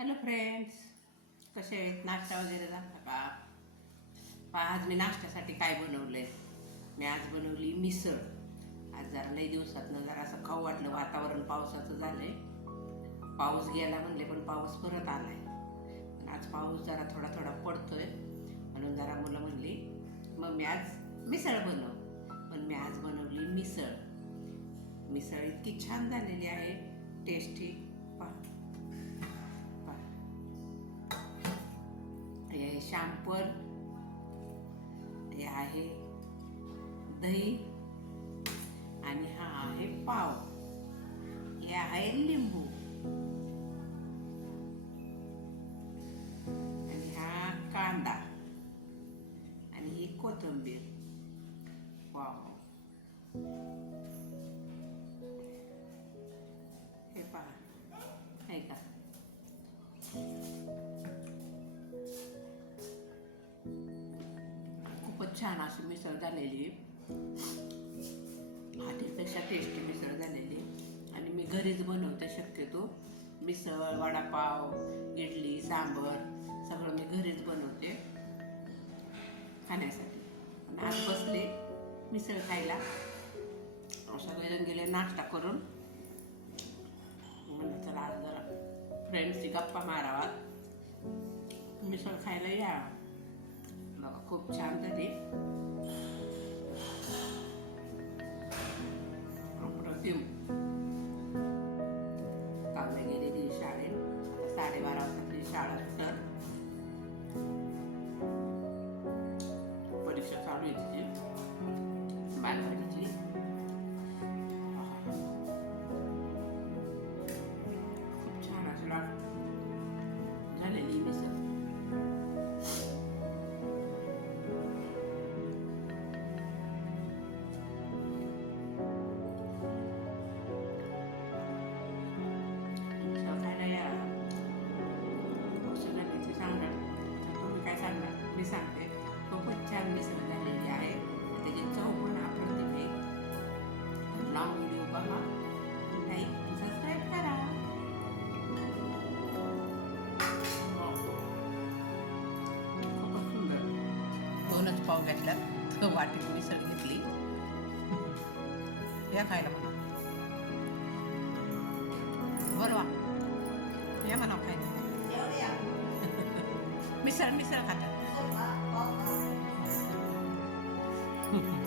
Hello friends कसे आहेत? नाश्ता वगैरे झाला का? पहा आज मी नाश्त्यासाठी काय बनवलं आहे मी आज बनवली मिसळ. आज जरा लई दिवसातनं जरा असं खाऊ वाटलं. वातावरण पावसाचं झालं आहे पाऊस गेला म्हणले पण पाऊस परत आला आहे पण आज पाऊस जरा थोडा थोडा पडतोय. म्हणून जरा मुलं म्हणली मग मी आज मिसळ बनव. पण मी आज बनवली मिसळ. मिसळ इतकी छान झालेली आहे. टेस्टी. पहा. शॅम्पर हे आहे दही आणि हा आहे पाव. हे आहे लिंबू. आणि हा कांदा. आणि ही कोथिंबीर. वाव. खूपच छान अशी मिसळ झालेली हॉटेलपेक्षा टेस्टी मिसळ झालेली आणि मी घरीच बनवते शक्यतो. मिसळ वडापाव इडली सांबर सगळं मी घरीच बनवते. खाण्यासाठी. आणि आज बसले मिसळ खायला. सगळे जण गेले नाश्ता करून. चला आज जरा फ्रेंड्सची गप्पा मारावा मिसळ खायला या. बघा खूप छान झाली. अप्रतिम. कामे गेलेली शाळेत. साडेबारा वाजताची शाळा तर. मी सांगते खूपच छान मिसळ झालेली आहे त्याची चव पण आहे तर लॉंग व्हिडिओ बघा लाईक सबस्क्राईब करा खूपच सुंदर दोनच पाव घेतला वाटीत मिसळ घेतली या खायला म्हणा बोलवा या म्हणा खायला मिसळ मिसळ खाता @웃음